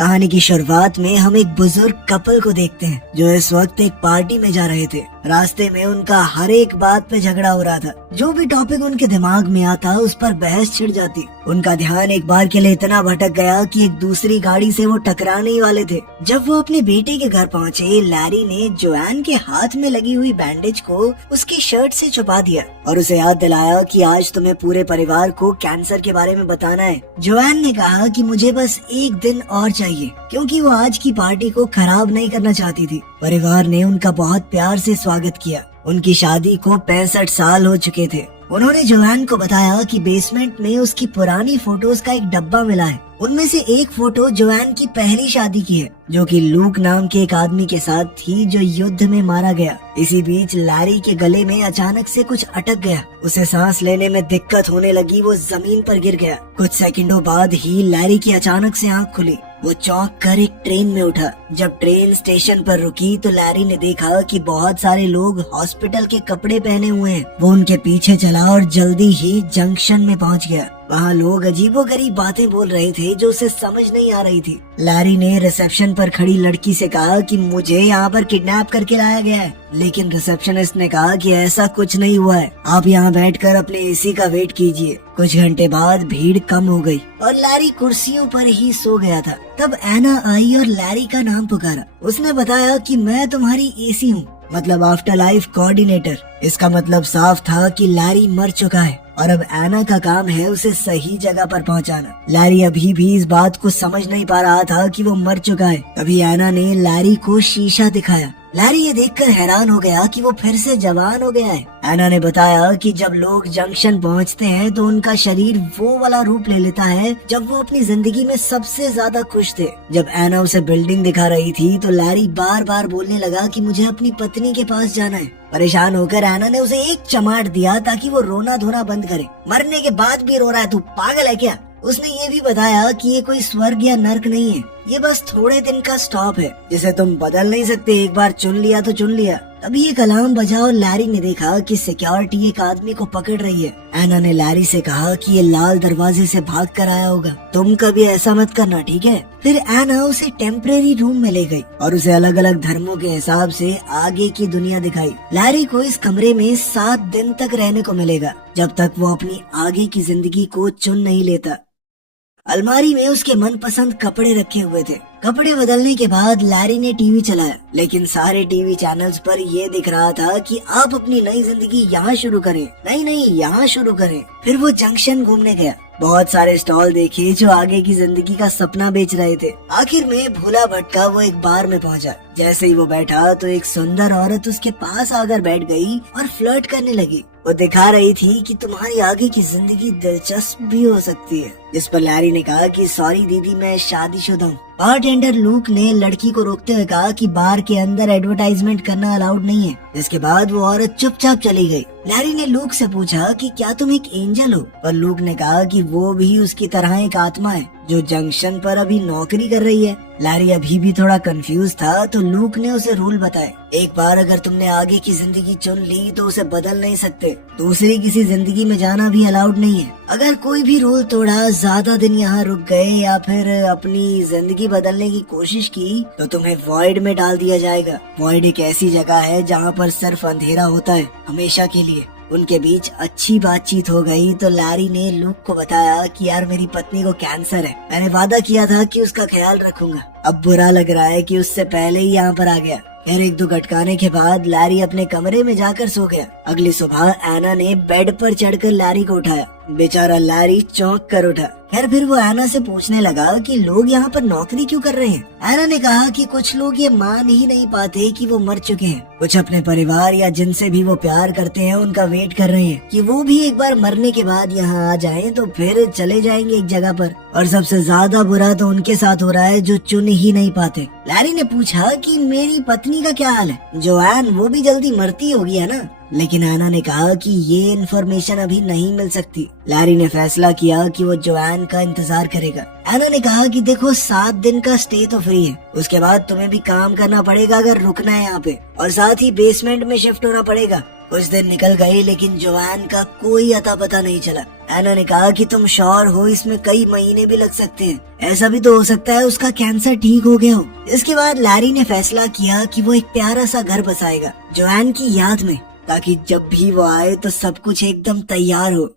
कहानी की शुरुआत में हम एक बुजुर्ग कपल को देखते हैं जो इस वक्त एक पार्टी में जा रहे थे। रास्ते में उनका हर एक बात पे झगड़ा हो रहा था। जो भी टॉपिक उनके दिमाग में आता उस पर बहस छिड़ जाती। उनका ध्यान एक बार के लिए इतना भटक गया कि एक दूसरी गाड़ी से वो टकराने ही वाले थे। जब वो अपने बेटे के घर पहुँचे, लैरी ने जोआन के हाथ में लगी हुई बैंडेज को उसकी शर्ट से छुपा दिया और उसे याद दिलाया कि आज तुम्हें पूरे परिवार को कैंसर के बारे में बताना है। जोआन ने कहा कि मुझे बस एक दिन और चाहिए, क्योंकि वो आज की पार्टी को खराब नहीं करना चाहती थी। परिवार ने उनका बहुत प्यार से स्वागत किया। उनकी शादी को 65 साल हो चुके थे। उन्होंने जोआन को बताया कि बेसमेंट में उसकी पुरानी फोटोज का एक डब्बा मिला है। उनमें से एक फोटो जोआन की पहली शादी की है, जो कि लूक नाम के एक आदमी के साथ थी जो युद्ध में मारा गया। इसी बीच लैरी के गले में अचानक से कुछ अटक गया। उसे सांस लेने में दिक्कत होने लगी। वो जमीन पर गिर गया। कुछ सेकंडों बाद ही लैरी की अचानक से आंख खुली। वो चौंक कर एक ट्रेन में उठा। जब ट्रेन स्टेशन पर रुकी तो लैरी ने देखा कि बहुत सारे लोग हॉस्पिटल के कपड़े पहने हुए हैं। वो उनके पीछे चला और जल्दी ही जंक्शन में पहुंच गया। वहाँ लोग अजीबोगरीब बातें बोल रहे थे जो उसे समझ नहीं आ रही थी। लैरी ने रिसेप्शन पर खड़ी लड़की से कहा कि मुझे यहाँ पर किडनैप करके लाया गया है, लेकिन रिसेप्शनिस्ट ने कहा कि ऐसा कुछ नहीं हुआ है। आप यहाँ बैठकर अपने एसी का वेट कीजिए। कुछ घंटे बाद भीड़ कम हो गई और लैरी कुर्सियों पर ही सो गया था। तब एना आई और लैरी का नाम पुकारा। उसने बताया कि मैं तुम्हारी एसी हूँ, मतलब आफ्टर लाइफ कोऑर्डिनेटर। इसका मतलब साफ था कि लैरी मर चुका है और अब एना का काम है उसे सही जगह पर पहुंचाना। लैरी अभी भी इस बात को समझ नहीं पा रहा था कि वो मर चुका है। तभी एना ने लैरी को शीशा दिखाया। लैरी ये देखकर हैरान हो गया कि वो फिर से जवान हो गया है। एना ने बताया कि जब लोग जंक्शन पहुंचते हैं तो उनका शरीर वो वाला रूप ले लेता है जब वो अपनी जिंदगी में सबसे ज्यादा खुश थे। जब एना उसे बिल्डिंग दिखा रही थी तो लैरी बार बार बोलने लगा कि मुझे अपनी पत्नी के पास जाना है। परेशान होकर एना ने उसे एक चमाट दिया ताकि वो रोना धोना बंद करे। मरने के बाद भी रो रहा है, तू पागल है क्या? उसने ये भी बताया कि ये कोई स्वर्ग या नर्क नहीं है, ये बस थोड़े दिन का स्टॉप है जिसे तुम बदल नहीं सकते। एक बार चुन लिया तो चुन लिया। तभी एक अलार्म बजा और लैरी ने देखा कि सिक्योरिटी एक आदमी को पकड़ रही है। एना ने लैरी से कहा कि ये लाल दरवाजे से भाग कर आया होगा, तुम कभी ऐसा मत करना, ठीक है? फिर एना उसे टेम्परेरी रूम में ले गई और उसे अलग अलग धर्मों के हिसाब से आगे की दुनिया दिखाई। लैरी को इस कमरे में 7 दिन तक रहने को मिलेगा, जब तक वो अपनी आगे की जिंदगी को चुन नहीं लेता। अलमारी में उसके मनपसंद कपड़े रखे हुए थे। कपड़े बदलने के बाद लैरी ने टीवी चलाया, लेकिन सारे टीवी चैनल्स पर ये दिख रहा था कि आप अपनी नई जिंदगी यहाँ शुरू करें, नहीं यहाँ शुरू करें। फिर वो जंक्शन घूमने गया। बहुत सारे स्टॉल देखे जो आगे की जिंदगी का सपना बेच रहे थे। आखिर में भूला भटका वो एक बार में पहुंचा। जैसे ही वो बैठा तो एक सुंदर औरत उसके पास आकर बैठ गई और फ्लर्ट करने लगी। वो दिखा रही थी कि तुम्हारी आगे की जिंदगी दिलचस्प भी हो सकती है। जिस पर लैरी ने कहा कि सॉरी दीदी, मैं शादीशुदा हूँ। बारटेंडर लूक ने लड़की को रोकते हुए कहा कि बार के अंदर एडवर्टाइजमेंट करना अलाउड नहीं है। जिसके बाद वो औरत चुपचाप चली गई। लैरी ने लूक से पूछा कि क्या तुम एक एंजल हो? पर लूक ने कहा कि वो भी उसकी तरह एक आत्मा है जो जंक्शन पर अभी नौकरी कर रही है। लैरी अभी भी थोड़ा कंफ्यूज था तो लूक ने उसे रूल बताए। एक बार अगर तुमने आगे की जिंदगी चुन ली तो उसे बदल नहीं सकते। दूसरी किसी जिंदगी में जाना भी अलाउड नहीं है। अगर कोई भी रूल तोड़ा, ज्यादा दिन यहाँ रुक गए या फिर अपनी जिंदगी बदलने की कोशिश की तो तुम्हें वॉइड में डाल दिया जाएगा। वॉइड एक ऐसी जगह है जहाँ पर सिर्फ अंधेरा होता है, हमेशा के लिए। उनके बीच अच्छी बातचीत हो गई तो लैरी ने लूक को बताया कि यार मेरी पत्नी को कैंसर है, मैंने वादा किया था कि उसका ख्याल रखूंगा। अब बुरा लग रहा है कि उससे पहले ही यहाँ पर आ गया। फिर 1-2 गटकाने के बाद लैरी अपने कमरे में जाकर सो गया। अगली सुबह एना ने बेड पर चढ़कर लैरी को उठाया। बेचारा लैरी चौंक कर उठा। फिर वो एना से पूछने लगा कि लोग यहाँ पर नौकरी क्यों कर रहे हैं। एना ने कहा कि कुछ लोग ये मान ही नहीं पाते कि वो मर चुके हैं। कुछ अपने परिवार या जिनसे भी वो प्यार करते हैं उनका वेट कर रहे हैं कि वो भी एक बार मरने के बाद यहाँ आ जाएं तो फिर चले जाएंगे एक जगह पर। और सबसे ज्यादा बुरा तो उनके साथ हो रहा है जो चुन ही नहीं पाते। लैरी ने पूछा कि मेरी पत्नी का क्या हाल है? जोआन, वो भी जल्दी मरती होगी है ना? लेकिन एना ने कहा कि ये इन्फॉर्मेशन अभी नहीं मिल सकती। लैरी ने फैसला किया कि वो जोआन का इंतजार करेगा। एना ने कहा कि देखो 7 दिन का स्टे तो फ्री है, उसके बाद तुम्हें भी काम करना पड़ेगा अगर रुकना है यहाँ पे, और साथ ही बेसमेंट में शिफ्ट होना पड़ेगा। कुछ दिन निकल गए लेकिन जोआन का कोई अता पता नहीं चला। एना ने कहा कि तुम श्योर हो, इसमें कई महीने भी लग सकते हैं, ऐसा भी तो हो सकता है उसका कैंसर ठीक हो गया हो। इसके बाद लैरी ने फैसला किया कि वो एक प्यारा सा घर बसाएगा जोएन की याद में, ताकि जब भी वो आए तो सब कुछ एकदम तैयार हो।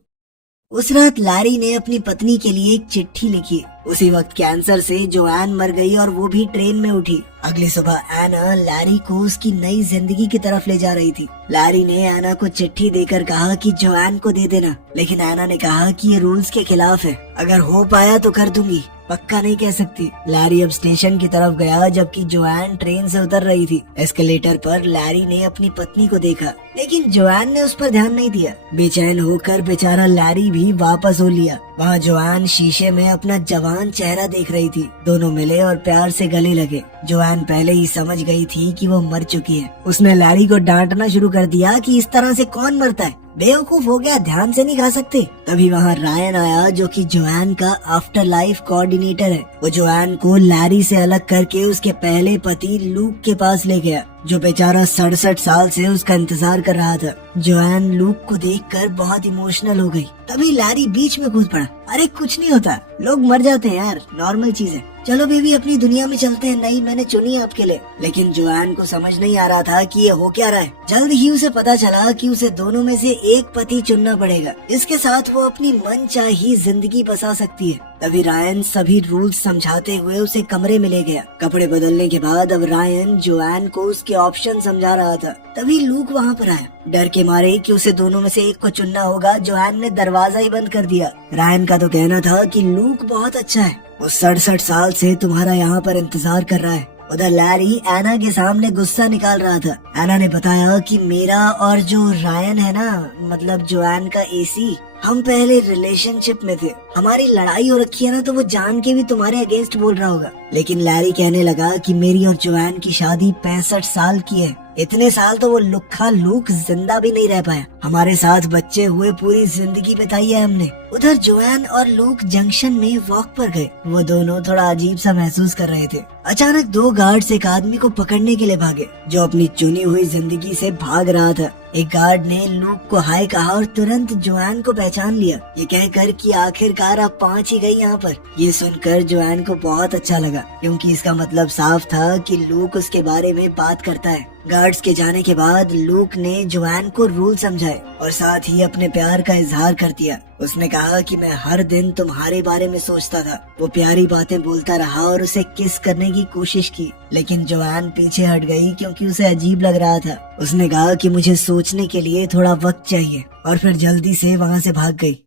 उस रात लैरी ने अपनी पत्नी के लिए एक चिट्ठी लिखी। उसी वक्त कैंसर से जोएन मर गई और वो भी ट्रेन में उठी। अगली सुबह एना लैरी को उसकी नई जिंदगी की तरफ ले जा रही थी। लैरी ने एना को चिट्ठी देकर कहा कि जोएन को दे देना, लेकिन एना ने कहा कि ये रूल्स के खिलाफ है, अगर हो पाया तो कर दूंगी, पक्का नहीं कह सकती। लैरी अब स्टेशन की तरफ गया जबकि जोएन ट्रेन से उतर रही थी। एस्केलेटर पर लैरी ने अपनी पत्नी को देखा, लेकिन जोएन ने उस पर ध्यान नहीं दिया। बेचैन होकर बेचारा लैरी भी वापस हो लिया। वहाँ जोएन शीशे में अपना जवान चेहरा देख रही थी। दोनों मिले और प्यार से गले लगे। जोएन पहले ही समझ गई थी कि वो मर चुकी है। उसने लैरी को डांटना शुरू कर दिया कि इस तरह से कौन मरता है, बेवकूफ हो गया, ध्यान से नहीं खा सकते। तभी वहाँ रायन आया जो कि जोएन का आफ्टर लाइफ कोऑर्डिनेटर है। वो जोएन को लैरी से अलग करके उसके पहले पति लूक के पास ले गया, जो बेचारा 67 साल से उसका इंतजार कर रहा था। जोएन लूक को देखकर बहुत इमोशनल हो गई। तभी लैरी बीच में कूद पड़ा। अरे कुछ नहीं होता, लोग मर जाते हैं यार, नॉर्मल चीज है, चलो बेबी अपनी दुनिया में चलते हैं, नहीं मैंने चुनी आपके लिए। लेकिन जोएन को समझ नहीं आ रहा था कि ये हो क्या रहा है। जल्द ही उसे पता चला कि उसे दोनों में से एक पति चुनना पड़ेगा, इसके साथ वो अपनी मनचाही जिंदगी बसा सकती है। तभी रायन सभी रूल्स समझाते हुए उसे कमरे में ले गया। कपड़े बदलने के बाद अब रायन जोएन को उसके ऑप्शन समझा रहा था। तभी लूक वहाँ पर आया। डर के मारे कि उसे दोनों में से एक को चुनना होगा, जोएन ने दरवाजा ही बंद कर दिया। रायन का तो कहना था कि लूक बहुत अच्छा है, वो 67 साल से तुम्हारा यहाँ पर इंतजार कर रहा है। उधर लैरी एना के सामने गुस्सा निकाल रहा था। एना ने बताया कि मेरा और जो रायन है ना, मतलब जोएन का एसी, हम पहले रिलेशनशिप में थे, हमारी लड़ाई हो रखी है ना, तो वो जान के भी तुम्हारे अगेंस्ट बोल रहा होगा। लेकिन लैरी कहने लगा कि मेरी और जोएन की शादी 65 साल की है, इतने साल तो वो लुक्खा लूक जिंदा भी नहीं रह पाया, हमारे साथ बच्चे हुए, पूरी जिंदगी बिताई है हमने। उधर जोएन और लूक जंक्शन में वॉक पर गए। वो दोनों थोड़ा अजीब सा महसूस कर रहे थे। अचानक 2 गार्ड्स एक आदमी को पकड़ने के लिए भागे, जो अपनी चुनी हुई जिंदगी से भाग रहा था। एक गार्ड ने लूक को हाय कहा और तुरंत जोएन को पहचान लिया, ये कहकर कि आखिरकार आप पहुंच ही गई यहाँ पर। ये सुनकर जोएन को बहुत अच्छा लगा, क्योंकि इसका मतलब साफ था कि लूक उसके बारे में बात करता है। गार्ड्स के जाने के बाद लूक ने जोएन को रूल समझाए और साथ ही अपने प्यार का इजहार कर दिया। उसने कहा कि मैं हर दिन तुम्हारे बारे में सोचता था। वो प्यारी बातें बोलता रहा और उसे किस करने की कोशिश की, लेकिन जोएन पीछे हट गई क्योंकि उसे अजीब लग रहा था। उसने कहा कि मुझे सोचने के लिए थोड़ा वक्त चाहिए और फिर जल्दी से वहाँ से भाग गई।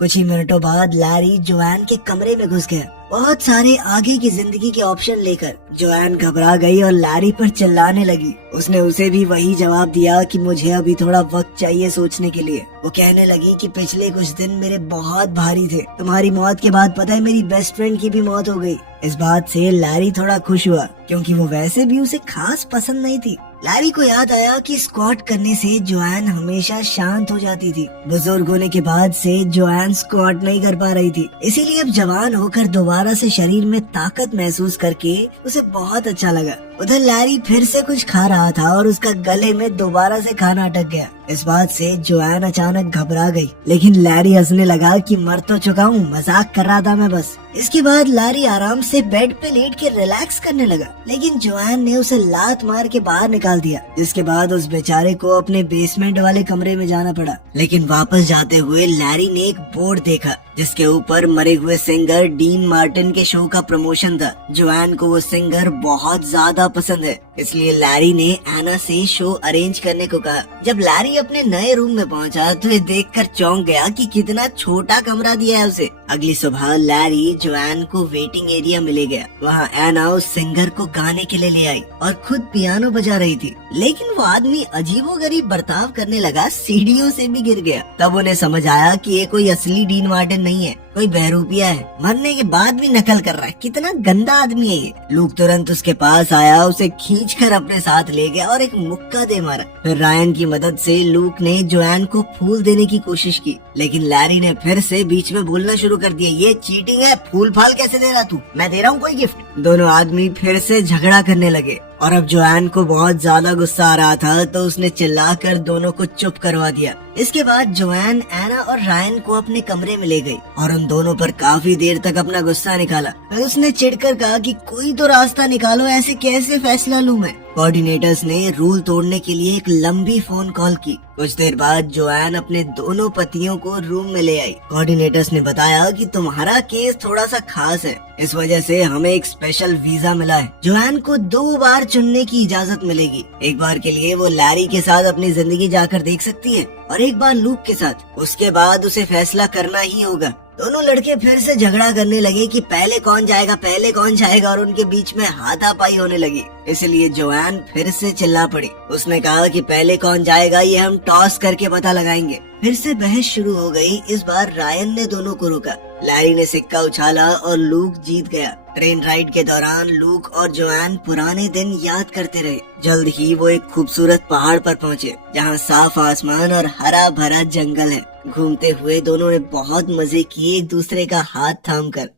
कुछ ही मिनटों बाद लैरी जोएन के कमरे में घुस गया, बहुत सारे आगे की जिंदगी के ऑप्शन लेकर। जोएन घबरा गई और लैरी पर चिल्लाने लगी। उसने उसे भी वही जवाब दिया कि मुझे अभी थोड़ा वक्त चाहिए सोचने के लिए। वो कहने लगी कि पिछले कुछ दिन मेरे बहुत भारी थे, तुम्हारी मौत के बाद पता है मेरी बेस्ट फ्रेंड की भी मौत हो गई। इस बात से लैरी थोड़ा खुश हुआ, क्योंकि वो वैसे भी उसे खास पसंद नहीं थी। लैरी को याद आया कि स्क्वाट करने से जोएन हमेशा शांत हो जाती थी। बुजुर्ग होने के बाद से जोएन स्क्वाट नहीं कर पा रही थी, इसीलिए अब जवान होकर दोबारा से शरीर में ताकत महसूस करके उसे बहुत अच्छा लगा। उधर लैरी फिर से कुछ खा रहा था और उसका गले में दोबारा से खाना अटक गया। इस बात से जोएन अचानक घबरा गई, लेकिन लैरी हंसने लगा कि मर तो चुका हूँ, मजाक कर रहा था मैं बस। इसके बाद लैरी आराम से बेड पे लेट के रिलैक्स करने लगा, लेकिन जोएन ने उसे लात मार के बाहर निकाल दिया, जिसके बाद उस बेचारे को अपने बेसमेंट वाले कमरे में जाना पड़ा। लेकिन वापस जाते हुए लैरी ने एक बोर्ड देखा, जिसके ऊपर मरे हुए सिंगर डीन मार्टिन के शो का प्रमोशन था। जोएन को वो सिंगर बहुत ज्यादा पसंद है, इसलिए लैरी ने एना से शो अरेंज करने को कहा। जब लैरी अपने नए रूम में पहुंचा तो ये देखकर चौंक गया कि कितना छोटा कमरा दिया है उसे। अगली सुबह लैरी जोएन को वेटिंग एरिया में ले गया। वहाँ एना उस सिंगर को गाने के लिए ले आई और खुद पियानो बजा रही थी, लेकिन वो आदमी अजीबोगरीब बर्ताव करने लगा, सीढ़ियों से भी गिर गया। तब उन्हें समझ आया कि ये कोई असली डीन मार्टिन नहीं है, कोई बहरूपिया है, मरने के बाद भी नकल कर रहा है। कितना गंदा आदमी है ये। लूक तुरंत उसके पास आया, उसे खींचकर अपने साथ ले गया और एक मुक्का दे मारा। फिर रायन की मदद से लूक ने जोएन को फूल देने की कोशिश की, लेकिन लैरी ने फिर से बीच में बोलना शुरू कर दिया, ये चीटिंग है, फूल फाल कैसे दे रहा तू, मैं दे रहा हूँ कोई गिफ्ट। दोनों आदमी फिर से झगड़ा करने लगे। और अब जोआन को बहुत ज्यादा गुस्सा आ रहा था तो उसने चिल्लाकर दोनों को चुप करवा दिया। इसके बाद जोआन एना और रायन को अपने कमरे में ले गई और उन दोनों पर काफी देर तक अपना गुस्सा निकाला। फिर उसने चिढ़कर कहा कि कोई तो रास्ता निकालो, ऐसे कैसे फैसला लूं मैं। कोऑर्डिनेटर्स ने रूल तोड़ने के लिए एक लंबी फोन कॉल की। कुछ देर बाद जोआन अपने दोनों पतियों को रूम में ले आई। कोऑर्डिनेटर्स ने बताया कि तुम्हारा केस थोड़ा सा खास है, इस वजह से हमें एक स्पेशल वीजा मिला है। जोआन को 2 बार चुनने की इजाजत मिलेगी। एक बार के लिए वो लैरी के साथ अपनी जिंदगी जाकर देख सकती है और एक बार लूक के साथ। उसके बाद उसे फैसला करना ही होगा। दोनों लड़के फिर से झगड़ा करने लगे कि पहले कौन जाएगा और उनके बीच में हाथापाई होने लगी। इसलिए जोआन फिर से चिल्ला पड़ी। उसने कहा कि पहले कौन जाएगा ये हम टॉस करके पता लगाएंगे। फिर से बहस शुरू हो गई। इस बार रायन ने दोनों को रोका। लैरी ने सिक्का उछाला और लूक जीत गया। ट्रेन राइड के दौरान लूक और जोआन पुराने दिन याद करते रहे। जल्द ही वो एक खूबसूरत पहाड़ पर पहुँचे जहाँ साफ आसमान और हरा भरा जंगल है। घूमते हुए दोनों ने बहुत मजे किए एक दूसरे का हाथ थामकर।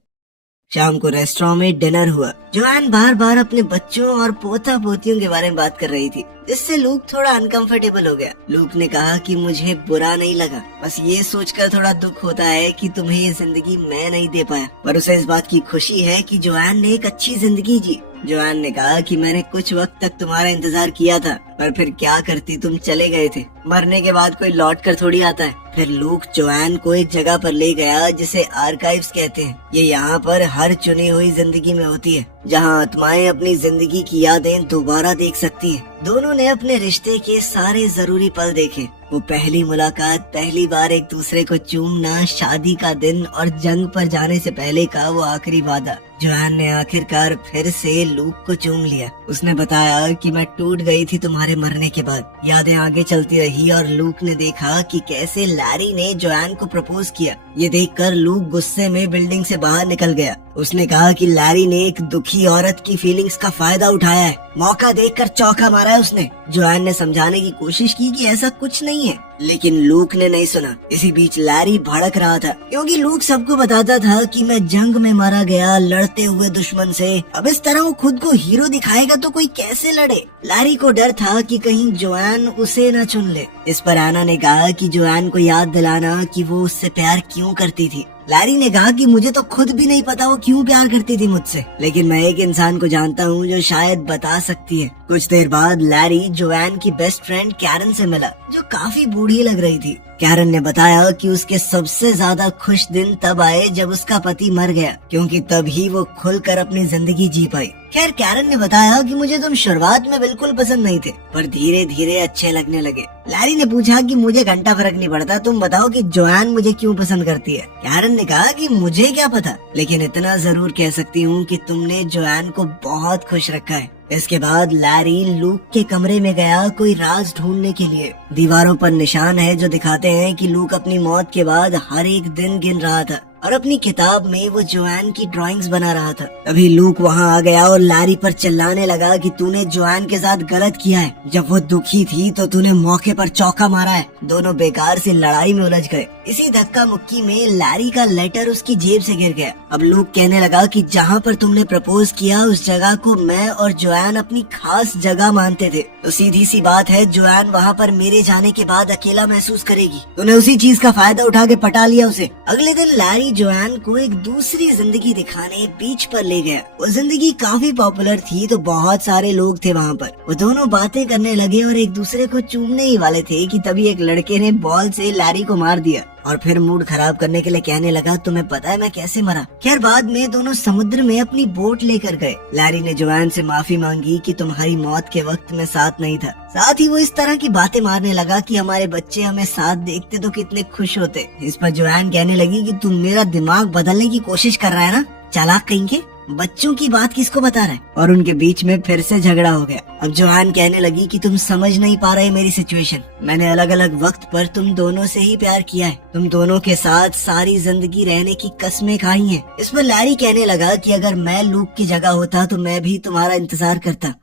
शाम को रेस्टोरेंट में डिनर हुआ। जोआन बार बार अपने बच्चों और पोता पोतियों के बारे में बात कर रही थी, इससे लूक थोड़ा अनकंफर्टेबल हो गया। लूक ने कहा कि मुझे बुरा नहीं लगा, बस ये सोचकर थोड़ा दुख होता है कि तुम्हें ये जिंदगी मैं नहीं दे पाया, पर उसे इस बात की खुशी है कि जोआन ने एक अच्छी जिंदगी जी। जोआन ने कहा कि मैंने कुछ वक्त तक तुम्हारा इंतजार किया था, पर फिर क्या करती, तुम चले गए थे। मरने के बाद कोई लौट कर थोड़ी आता है। फिर लूक जोआन को एक जगह पर ले गया जिसे आर्काइव्स कहते हैं। ये यहाँ पर हर चुनी हुई जिंदगी में होती है, जहाँ आत्माएं अपनी जिंदगी की यादें दोबारा देख सकती हैं। दोनों ने अपने रिश्ते के सारे जरूरी पल देखे। वो पहली मुलाकात, पहली बार एक दूसरे को चूमना, शादी का दिन और जंग पर जाने से पहले का वो आखिरी वादा। जोआन ने आखिरकार फिर से लूक को चूम लिया। उसने बताया कि मैं टूट गई थी तुम्हारे मरने के बाद। यादें आगे चलती रही और लूक ने देखा कि कैसे लैरी ने जोआन को प्रपोज किया। ये देखकर लूक गुस्से में बिल्डिंग से बाहर निकल गया। उसने कहा कि लैरी ने एक दुखी औरत की फीलिंग्स का फायदा उठाया है। मौका देखकर चौका मारा है उसने। जोआन ने समझाने की कोशिश की कि ऐसा कुछ नहीं है, लेकिन लूक ने नहीं सुना। इसी बीच लैरी भड़क रहा था, क्योंकि लूक सबको बताता था कि मैं जंग में मारा गया लड़ते हुए दुश्मन से। अब इस तरह वो खुद को हीरो दिखाएगा तो कोई कैसे लड़े। लैरी को डर था कि कहीं जोआन उसे न चुन ले। इस पर आना ने कहा कि जोआन को याद दिलाना कि वो उससे प्यार क्यों करती थी। लैरी ने कहा कि मुझे तो खुद भी नहीं पता वो क्यों प्यार करती थी मुझसे, लेकिन मैं एक इंसान को जानता हूँ जो शायद बता सकती है। कुछ देर बाद लैरी जोआन की बेस्ट फ्रेंड कैरन से मिला, जो काफी बूढ़ी लग रही थी। कैरन ने बताया कि उसके सबसे ज्यादा खुश दिन तब आए जब उसका पति मर गया, क्योंकि तभी वो खुलकर अपनी जिंदगी जी पाई। खैर, कैरन ने बताया कि मुझे तुम शुरुआत में बिल्कुल पसंद नहीं थे, पर धीरे धीरे अच्छे लगने लगे। लैरी ने पूछा कि मुझे घंटा फर्क नहीं पड़ता, तुम बताओ कि जोआन मुझे क्यों पसंद करती है। कैरन ने कहा कि मुझे क्या पता, लेकिन इतना जरूर कह सकती हूँ कि तुमने जोआन को बहुत खुश रखा है। इसके बाद लैरी लूक के कमरे में गया कोई राज ढूंढने के लिए। दीवारों पर निशान है जो दिखाते हैं कि लूक अपनी मौत के बाद हर एक दिन गिन रहा था और अपनी किताब में वो जोआन की ड्राइंग्स बना रहा था। तभी लूक वहाँ आ गया और लैरी पर चिल्लाने लगा कि तूने जोआन के साथ गलत किया है। जब वो दुखी थी तो तूने मौके पर चौका मारा है। दोनों बेकार से लड़ाई में उलझ गए। इसी धक्का मुक्की में लैरी का लेटर उसकी जेब से गिर गया। अब लूक कहने लगा कि जहाँ पर तुमने प्रपोज किया उस जगह को मैं और जोआन अपनी खास जगह मानते थे, तो सीधी सी बात है जोआन वहाँ पर मेरे जाने के बाद अकेला महसूस करेगी। तूने उसी चीज का फायदा उठा के पटा लिया उसे। अगले दिन लैरी जोआन को एक दूसरी जिंदगी दिखाने बीच पर ले गया। वो जिंदगी काफी पॉपुलर थी, तो बहुत सारे लोग थे वहाँ पर। वो दोनों बातें करने लगे और एक दूसरे को चूमने ही वाले थे कि तभी एक लड़के ने बॉल से लैरी को मार दिया और फिर मूड खराब करने के लिए कहने लगा, तुम्हें पता है मैं कैसे मरा। खैर, बाद में दोनों समुद्र में अपनी बोट लेकर गए। लैरी ने जोआन से माफी मांगी कि तुम्हारी मौत के वक्त मैं साथ नहीं था। साथ ही वो इस तरह की बातें मारने लगा कि हमारे बच्चे हमें साथ देखते तो कितने खुश होते। इस पर जोआन कहने लगी कि तुम मेरा दिमाग बदलने की कोशिश कर रहा है ना, चालाक कहीं के, बच्चों की बात किसको बता रहा है। और उनके बीच में फिर से झगड़ा हो गया। अब जोआन कहने लगी कि तुम समझ नहीं पा रहे मेरी सिचुएशन। मैंने अलग अलग वक्त पर तुम दोनों से ही प्यार किया है। तुम दोनों के साथ सारी जिंदगी रहने की कसमें खाई हैं। इस पर लैरी कहने लगा कि अगर मैं लूक की जगह होता तो मैं भी तुम्हारा इंतजार करता।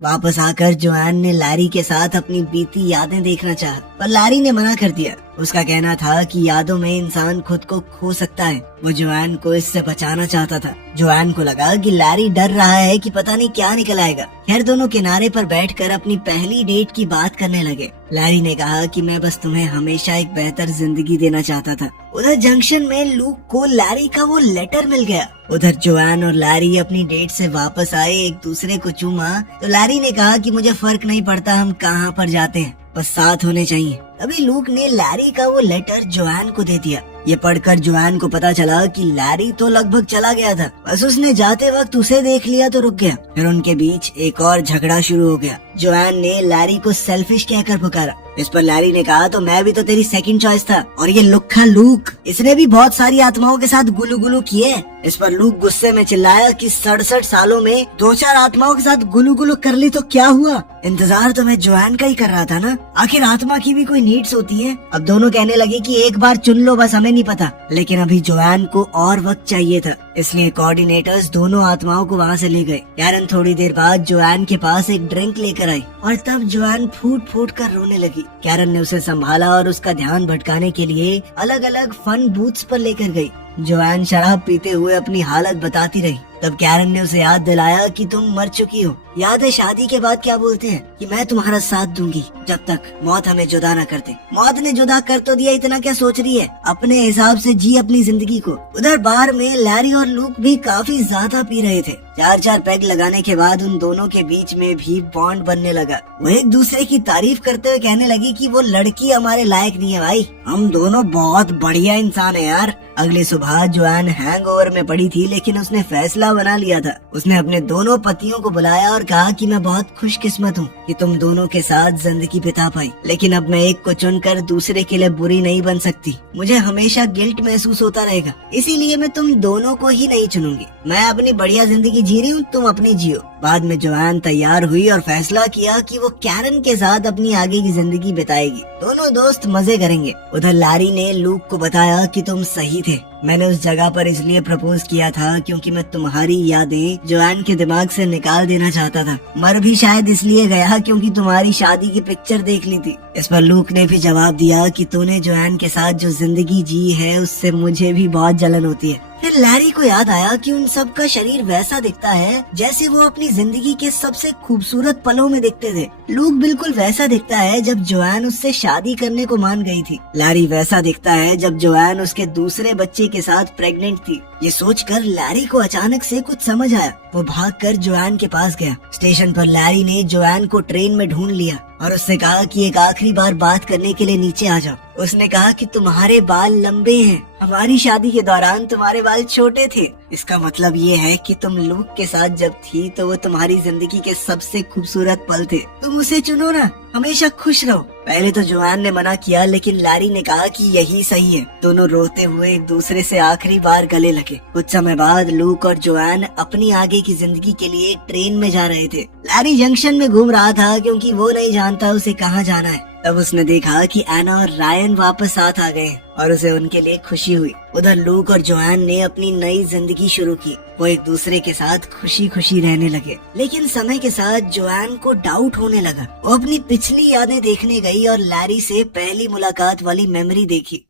वापस आकर जोआन ने लैरी के साथ अपनी बीती यादें देखना चाहा, पर लैरी ने मना कर दिया। उसका कहना था कि यादों में इंसान खुद को खो सकता है। वो जोआन को इससे बचाना चाहता था। जोआन को लगा कि लैरी डर रहा है कि पता नहीं क्या निकल आएगा। खैर दोनों किनारे पर बैठकर अपनी पहली डेट की बात करने लगे। लैरी ने कहा कि मैं बस तुम्हें हमेशा एक बेहतर जिंदगी देना चाहता था। उधर जंक्शन में लूक को लैरी का वो लेटर मिल गया। उधर जोआन और लैरी अपनी डेट से वापस आए, एक दूसरे को चूमा तो लैरी ने कहा कि मुझे फर्क नहीं पड़ता हम कहाँ पर जाते हैं, बस साथ होने चाहिए। तभी लूक ने लैरी का वो लेटर जोआन को दे दिया। ये पढ़कर जोआन को पता चला कि लैरी तो लगभग चला गया था, बस उसने जाते वक्त उसे देख लिया तो रुक गया। फिर उनके बीच एक और झगड़ा शुरू हो गया। जोआन ने लैरी को सेल्फिश कहकर पुकारा। इस पर लैरी ने कहा तो मैं भी तो तेरी सेकंड चॉइस था, और ये लुक्खा लूक इसने भी बहुत सारी आत्माओं के साथ गुलू गुलू किए। इस पर लूक गुस्से में चिल्लाया कि 67 सालों में 2-4 आत्माओं के साथ गुलू गुलू कर ली तो क्या हुआ, इंतजार तो मैं जोआन का ही कर रहा था ना, आखिर आत्मा की भी कोई नीड्स होती है। अब दोनों कहने लगे कि एक बार चुन लो, बस हमें नहीं पता। लेकिन अभी जोआन को और वक्त चाहिए था, इसलिए कोऑर्डिनेटर्स दोनों आत्माओं को वहाँ से ले गए। कैरन थोड़ी देर बाद जोआन के पास एक ड्रिंक लेकर आई और तब जोआन फूट फूट कर रोने लगी। कैरन ने उसे संभाला और उसका ध्यान भटकाने के लिए अलग अलग फन बूथ्स पर लेकर गई। जोआन शराब पीते हुए अपनी हालत बताती रही। तब कैरन ने उसे याद दिलाया कि तुम मर चुकी हो। याद है शादी के बाद क्या बोलते हैं कि मैं तुम्हारा साथ दूंगी जब तक मौत हमें जुदा न कर दे। मौत ने जुदा कर तो दिया, इतना क्या सोच रही है, अपने हिसाब से जी अपनी जिंदगी को। उधर बार में लैरी और लूक भी काफी ज्यादा पी रहे थे। 4-4 पैग लगाने के बाद उन दोनों के बीच में भी बॉन्ड बनने लगा। वो एक दूसरे की तारीफ करते हुए कहने लगी कि वो लड़की हमारे लायक नहीं है भाई, हम दोनों बहुत बढ़िया इंसान है यार। अगली सुबह जोआन हैंगओवर में पड़ी थी, लेकिन उसने फैसला बना लिया था। उसने अपने दोनों पतियों को बुलाया और कहा कि मैं बहुत खुशकिस्मत हूँ कि तुम दोनों के साथ जिंदगी बिता पाई, लेकिन अब मैं एक को चुनकर दूसरे के लिए बुरी नहीं बन सकती। मुझे हमेशा गिल्ट महसूस होता रहेगा, इसीलिए मैं तुम दोनों को ही नहीं चुनूंगी। मैं अपनी बढ़िया जिंदगी जी रही हूँ, तुम अपनी जियो। बाद में जोआन तैयार हुई और फैसला किया कि वो कैरन के साथ अपनी आगे की जिंदगी बिताएगी। दोनों दोस्त मजे करेंगे। उधर लैरी ने लूक को बताया कि तुम सही थे, मैंने उस जगह पर इसलिए प्रपोज किया था क्योंकि मैं तुम्हारी यादें जोआन के दिमाग से निकाल देना चाहता था। मर भी शायद इसलिए गया क्योंकि तुम्हारी शादी की पिक्चर देख ली थी। इस पर लूक ने भी जवाब दिया कि तूने जोआन के साथ जो जिंदगी जी है उससे मुझे भी बहुत जलन होती है। फिर लैरी को याद आया कि उन सब का शरीर वैसा दिखता है जैसे वो अपनी जिंदगी के सबसे खूबसूरत पलों में दिखते थे। लूक बिल्कुल वैसा दिखता है जब जोआन उससे शादी करने को मान गई थी। लैरी वैसा दिखता है जब जोआन उसके दूसरे बच्चे के साथ प्रेग्नेंट थी। ये सोचकर लैरी को अचानक से कुछ समझ आया। वो भागकर जोआन के पास गया। स्टेशन पर लैरी ने जोआन को ट्रेन में ढूंढ लिया और उससे कहा कि एक आखिरी बार बात करने के लिए नीचे आ जाओ। उसने कहा कि तुम्हारे बाल लंबे हैं, हमारी शादी के दौरान तुम्हारे बाल छोटे थे। इसका मतलब ये है कि तुम लूक के साथ जब थी तो वो तुम्हारी जिंदगी के सबसे खूबसूरत पल थे। तुम उसे चुनो ना, हमेशा खुश रहो। पहले तो जोआन ने मना किया, लेकिन लैरी ने कहा कि यही सही है। दोनों रोते हुए एक दूसरे से आखिरी बार गले लगे। कुछ समय बाद लूक और जोआन अपनी आगे की जिंदगी के लिए ट्रेन में जा रहे थे। लैरी जंक्शन में घूम रहा था क्योंकि वो नहीं जानता उसे कहाँ जाना है। तब उसने देखा कि एना और रायन वापस साथ आ गए और उसे उनके लिए खुशी हुई। उधर लूक और जोआन ने अपनी नई जिंदगी शुरू की। वो एक दूसरे के साथ खुशी खुशी रहने लगे। लेकिन समय के साथ जोआन को डाउट होने लगा। वो अपनी पिछली यादें देखने गई और लैरी से पहली मुलाकात वाली मेमोरी देखी।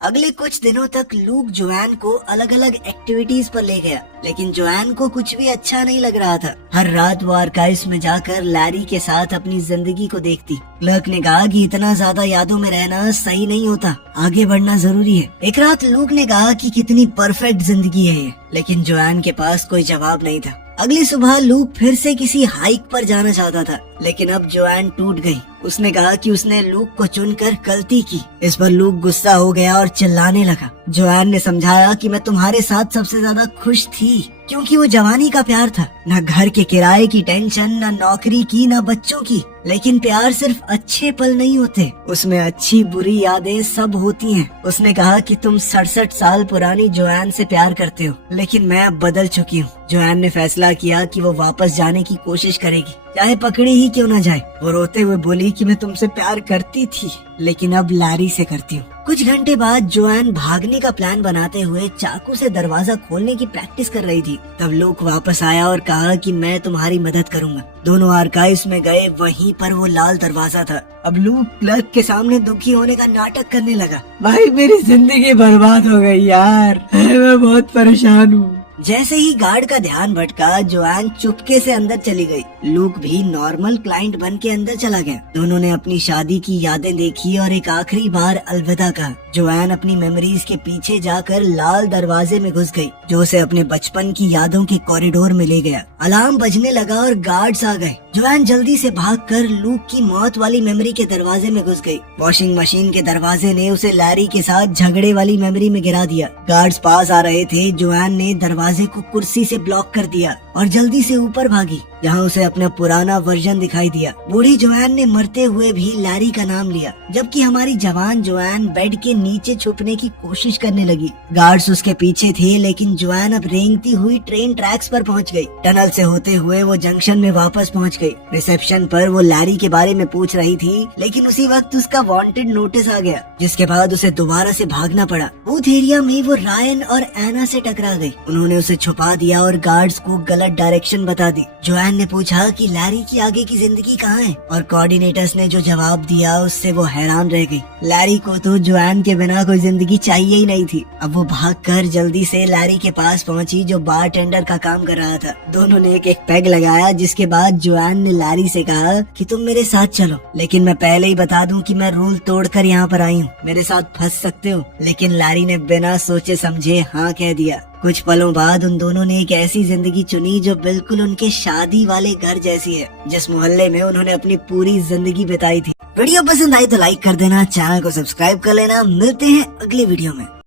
अगले कुछ दिनों तक लूक जोआन को अलग अलग एक्टिविटीज पर ले गया, लेकिन जोआन को कुछ भी अच्छा नहीं लग रहा था। हर रात वो आर्काइव्स में जाकर लैरी के साथ अपनी जिंदगी को देखती। क्लर्क ने कहा कि इतना ज्यादा यादों में रहना सही नहीं होता, आगे बढ़ना जरूरी है। एक रात लूक ने कहा कि कितनी परफेक्ट जिंदगी है ये, लेकिन जोआन के पास कोई जवाब नहीं था। अगली सुबह लूक फिर से किसी हाइक पर जाना चाहता था, लेकिन अब जोआन टूट गई। उसने कहा कि उसने लूक को चुनकर गलती की। इस पर लूक गुस्सा हो गया और चिल्लाने लगा। जोआन ने समझाया कि मैं तुम्हारे साथ सबसे ज्यादा खुश थी क्योंकि वो जवानी का प्यार था, न घर के किराए की टेंशन, न नौकरी की, न बच्चों की। लेकिन प्यार सिर्फ अच्छे पल नहीं होते, उसमें अच्छी बुरी यादें सब होती हैं। उसने कहा कि तुम 67 साल पुरानी जोआन से प्यार करते हो, लेकिन मैं अब बदल चुकी हूँ। जोआन ने फैसला किया कि वो वापस जाने की कोशिश करेगी, चाहे पकड़ी ही क्यों न जाए। वो रोते हुए बोली कि मैं तुमसे प्यार करती थी, लेकिन अब लैरी से करती हूँ। कुछ घंटे बाद जोआन भागने का प्लान बनाते हुए चाकू से दरवाजा खोलने की प्रैक्टिस कर रही थी। तब लूक वापस आया और कहा कि मैं तुम्हारी मदद करूंगा। दोनों आर्काइव्स में गए, वहीं पर वो लाल दरवाजा था। अब लूक क्लर्क के सामने दुखी होने का नाटक करने लगा। भाई मेरी जिंदगी बर्बाद हो गई यार, मैं बहुत परेशान हूँ। जैसे ही गार्ड का ध्यान भटका, जोआन चुपके से अंदर चली गई। लूक भी नॉर्मल क्लाइंट बन के अंदर चला गया। दोनों ने अपनी शादी की यादें देखी और एक आखिरी बार अलविदा कहा। जोआन अपनी मेमोरीज के पीछे जाकर लाल दरवाजे में घुस गई, जो उसे अपने बचपन की यादों के कॉरिडोर में ले गया। अलार्म बजने लगा और गार्ड्स आ गए। जोआन जल्दी से भागकर लूक की मौत वाली मेमोरी के दरवाजे में घुस गई। वॉशिंग मशीन के दरवाजे ने उसे लैरी के साथ झगड़े वाली मेमोरी में गिरा दिया। गार्ड्स पास आ रहे थे। जोआन ने दरवाजे को कुर्सी से ब्लॉक कर दिया और जल्दी से ऊपर भागी, जहाँ उसे अपना पुराना वर्जन दिखाई दिया। बूढ़ी जोआन ने मरते हुए भी लैरी का नाम लिया, जबकि हमारी जवान जोआन बेड के नीचे छुपने की कोशिश करने लगी। गार्ड्स उसके पीछे थे, लेकिन जोआन अब रेंगती हुई ट्रेन ट्रैक्स पर पहुंच गई। टनल से होते हुए वो जंक्शन में वापस पहुंच गई। रिसेप्शन पर वो लैरी के बारे में पूछ रही थी, लेकिन उसी वक्त उसका वांटेड नोटिस आ गया, जिसके बाद उसे दोबारा से भागना पड़ा। बूथ एरिया में वो रायन और एना से टकरा गई। उन्होंने उसे छुपा दिया और गार्ड्स को गलत डायरेक्शन बता दी। जोआन ने पूछा कि लैरी की आगे की जिंदगी कहाँ है, और कोऑर्डिनेटर्स ने जो जवाब दिया उससे वो हैरान रह गई। लैरी को तो जोआन के बिना कोई जिंदगी चाहिए ही नहीं थी। अब वो भागकर जल्दी से लैरी के पास पहुंची, जो बारटेंडर का काम कर रहा था। दोनों ने एक पैग लगाया, जिसके बाद जोआन ने लैरी से कहा कि तुम मेरे साथ चलो, लेकिन मैं पहले ही बता दूं कि मैं रूल तोड़कर यहाँ पर आई हूँ, मेरे साथ फंस सकते हो। लेकिन लैरी ने बिना सोचे समझे हाँ कह दिया। कुछ पलों बाद उन दोनों ने एक ऐसी जिंदगी चुनी जो बिल्कुल उनके शादी वाले घर जैसी है, जिस मोहल्ले में उन्होंने अपनी पूरी जिंदगी बिताई थी। वीडियो पसंद आई तो लाइक कर देना, चैनल को सब्सक्राइब कर लेना। मिलते हैं अगले वीडियो में।